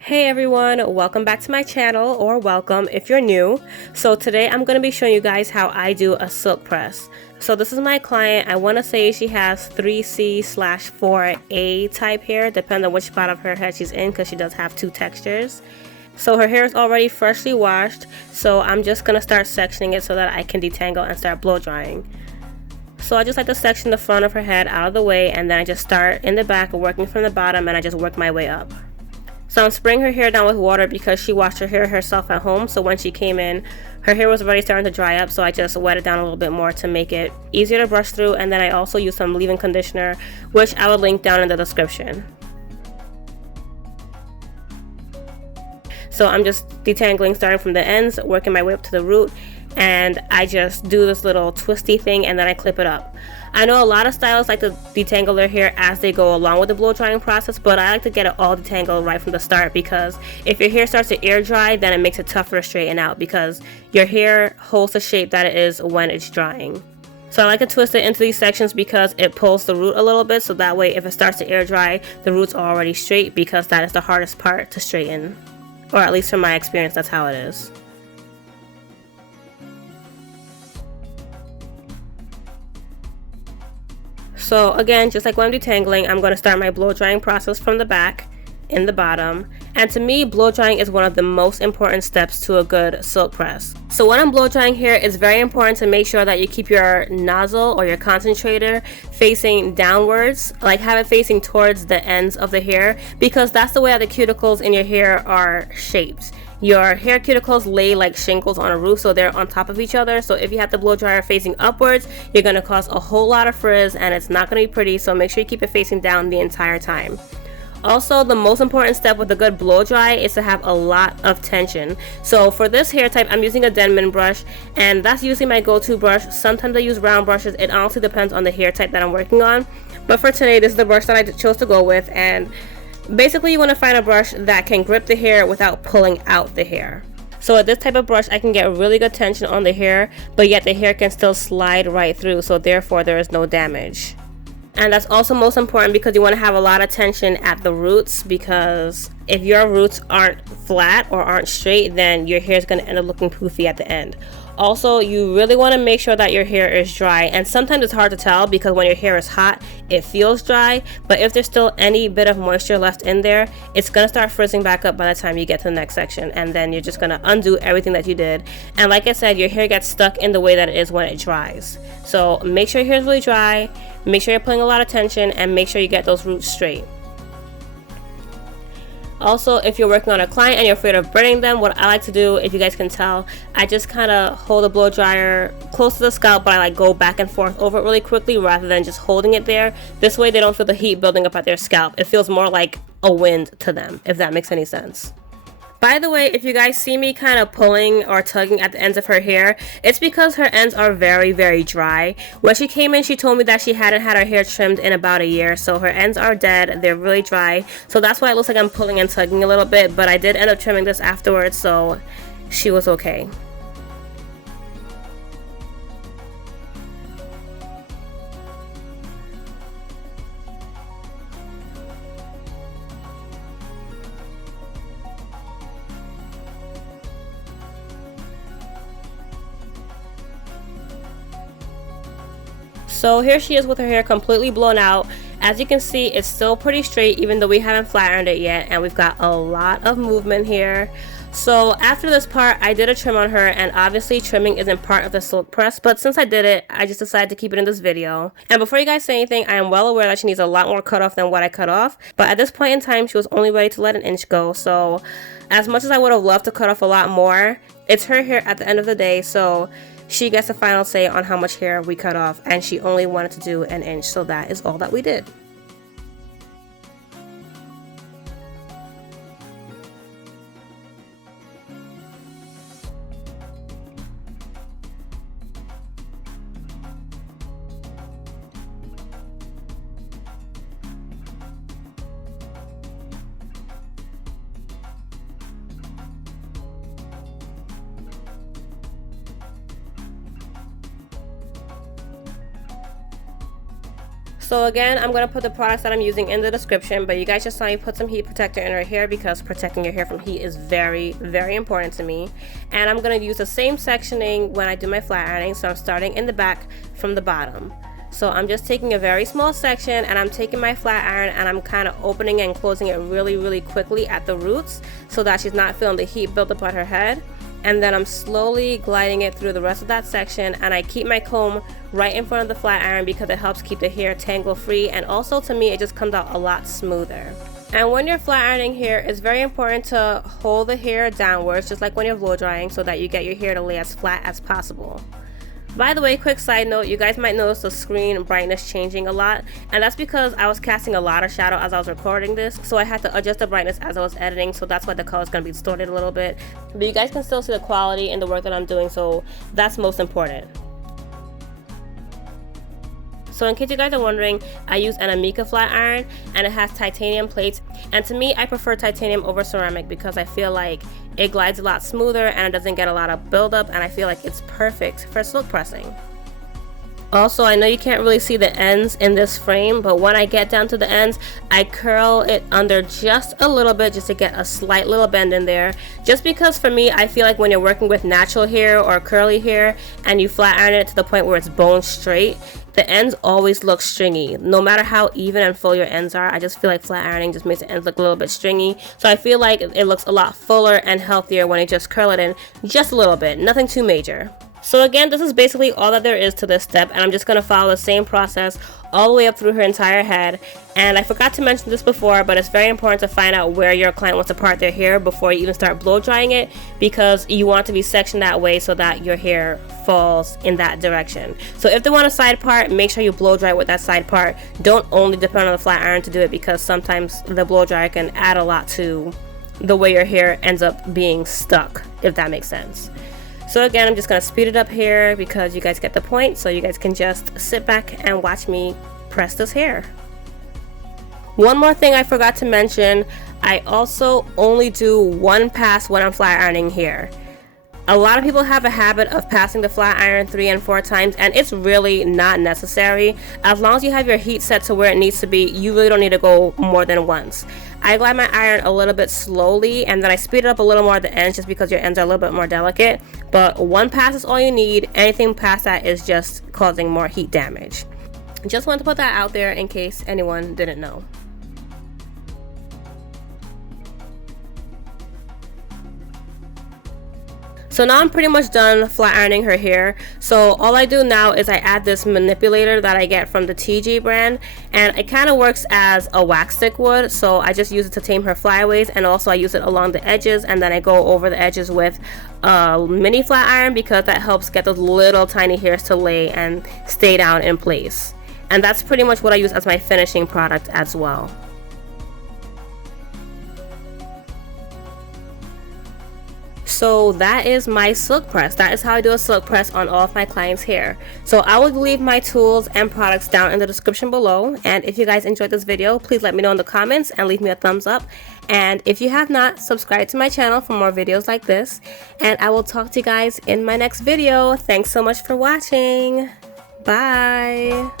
Hey everyone, welcome back to my channel, or welcome if you're new. So today I'm going to be showing you guys how I do a silk press. So this is my client. I want to say she has 3C/4A type hair, depending on which part of her head she's in, because she does have two textures. So her hair is already freshly washed, so I'm just going to start sectioning it so that I can detangle and start blow drying. So I just like to section the front of her head out of the way, and then I just start in the back, working from the bottom, and I just work my way up. So I'm spraying her hair down with water because she washed her hair herself at home, so when she came in, her hair was already starting to dry up, so I just wet it down a little bit more to make it easier to brush through, and then I also use some leave-in conditioner, which I will link down in the description. So I'm just detangling, starting from the ends, working my way up to the root, and I just do this little twisty thing and then I clip it up. I know a lot of stylists like to detangle their hair as they go along with the blow drying process, but I like to get it all detangled right from the start, because if your hair starts to air dry, then it makes it tougher to straighten out because your hair holds the shape that it is when it's drying. So I like to twist it into these sections because it pulls the root a little bit, so that way if it starts to air dry, the roots are already straight, because that is the hardest part to straighten. Or at least from my experience, that's how it is. So again, just like when I'm detangling, I'm going to start my blow drying process from the back, in the bottom. And to me, blow drying is one of the most important steps to a good silk press. So when I'm blow drying hair, it's very important to make sure that you keep your nozzle or your concentrator facing downwards, like have it facing towards the ends of the hair, because that's the way that the cuticles in your hair are shaped. Your hair cuticles lay like shingles on a roof, so they're on top of each other. So if you have the blow dryer facing upwards, you're going to cause a whole lot of frizz and it's not going to be pretty, so make sure you keep it facing down the entire time. Also, the most important step with a good blow dry is to have a lot of tension. So for this hair type, I'm using a Denman brush, and that's usually my go-to brush. Sometimes I use round brushes. It honestly depends on the hair type that I'm working on. But for today, this is the brush that I chose to go with, and basically you want to find a brush that can grip the hair without pulling out the hair. So with this type of brush, I can get really good tension on the hair, but yet the hair can still slide right through, so therefore there is no damage. And that's also most important because you want to have a lot of tension at the roots, because if your roots aren't flat or aren't straight, then your hair is going to end up looking poofy at the end. Also, you really want to make sure that your hair is dry, and sometimes it's hard to tell because when your hair is hot, it feels dry, but if there's still any bit of moisture left in there, it's going to start frizzing back up by the time you get to the next section, and then you're just going to undo everything that you did. And like I said, your hair gets stuck in the way that it is when it dries. So make sure your hair is really dry, make sure you're putting a lot of tension, and make sure you get those roots straight. Also, if you're working on a client and you're afraid of burning them, what I like to do, if you guys can tell, I just kind of hold the blow dryer close to the scalp, but I like go back and forth over it really quickly rather than just holding it there. This way they don't feel the heat building up at their scalp. It feels more like a wind to them, if that makes any sense. By the way, if you guys see me kind of pulling or tugging at the ends of her hair, it's because her ends are very, very dry. When she came in, she told me that she hadn't had her hair trimmed in about a year, so her ends are dead, they're really dry. So that's why it looks like I'm pulling and tugging a little bit, but I did end up trimming this afterwards, so she was okay. So here she is with her hair completely blown out. As you can see, it's still pretty straight even though we haven't flat ironed it yet, and we've got a lot of movement here. So after this part, I did a trim on her, and obviously trimming isn't part of the silk press, but since I did it, I just decided to keep it in this video. And before you guys say anything, I am well aware that she needs a lot more cut off than what I cut off, but at this point in time, she was only ready to let an inch go. So as much as I would have loved to cut off a lot more, it's her hair at the end of the day, so she gets the final say on how much hair we cut off, and she only wanted to do an inch, so that is all that we did. So again, I'm going to put the products that I'm using in the description, but you guys just saw me put some heat protector in her hair because protecting your hair from heat is very, very important to me. And I'm going to use the same sectioning when I do my flat ironing, so I'm starting in the back from the bottom. So I'm just taking a very small section and I'm taking my flat iron and I'm kind of opening and closing it really, really quickly at the roots so that she's not feeling the heat built up on her head. And then I'm slowly gliding it through the rest of that section, and I keep my comb right in front of the flat iron because it helps keep the hair tangle free, and also to me it just comes out a lot smoother. And when you're flat ironing hair, it's very important to hold the hair downwards just like when you're blow drying so that you get your hair to lay as flat as possible. By the way, quick side note, you guys might notice the screen brightness changing a lot, and that's because I was casting a lot of shadow as I was recording this, so I had to adjust the brightness as I was editing, so that's why the color is going to be distorted a little bit. But you guys can still see the quality in the work that I'm doing, so that's most important. So in case you guys are wondering, I use an Amika flat iron and it has titanium plates, and to me I prefer titanium over ceramic because I feel like it glides a lot smoother and it doesn't get a lot of buildup, and I feel like it's perfect for silk pressing. Also, I know you can't really see the ends in this frame, but when I get down to the ends, I curl it under just a little bit just to get a slight little bend in there. Just because for me, I feel like when you're working with natural hair or curly hair and you flat iron it to the point where it's bone straight, the ends always look stringy. No matter how even and full your ends are, I just feel like flat ironing just makes the ends look a little bit stringy. So I feel like it looks a lot fuller and healthier when you just curl it in just a little bit, nothing too major. So again, this is basically all that there is to this step, and I'm just going to follow the same process all the way up through her entire head. And I forgot to mention this before, but it's very important to find out where your client wants to part their hair before you even start blow drying it, because you want it to be sectioned that way so that your hair falls in that direction. So if they want a side part, make sure you blow dry with that side part. Don't only depend on the flat iron to do it, because sometimes the blow dryer can add a lot to the way your hair ends up being stuck, if that makes sense. So again, I'm just going to speed it up here because you guys get the point, so you guys can just sit back and watch me press this hair. One more thing I forgot to mention, I also only do one pass when I'm flat ironing hair. A lot of people have a habit of passing the flat iron 3 and 4 times, and it's really not necessary. As long as you have your heat set to where it needs to be, you really don't need to go more than once. I glide my iron a little bit slowly, and then I speed it up a little more at the ends just because your ends are a little bit more delicate. But one pass is all you need. Anything past that is just causing more heat damage. Just wanted to put that out there in case anyone didn't know. So now I'm pretty much done flat ironing her hair. So all I do now is I add this manipulator that I get from the TIGI brand, and it kind of works as a wax stick would. So I just use it to tame her flyaways, and also I use it along the edges, and then I go over the edges with a mini flat iron because that helps get those little tiny hairs to lay and stay down in place. And that's pretty much what I use as my finishing product as well. So that is my silk press. That is how I do a silk press on all of my clients' hair. So I will leave my tools and products down in the description below. And if you guys enjoyed this video, please let me know in the comments and leave me a thumbs up. And if you have not, subscribe to my channel for more videos like this. And I will talk to you guys in my next video. Thanks so much for watching. Bye.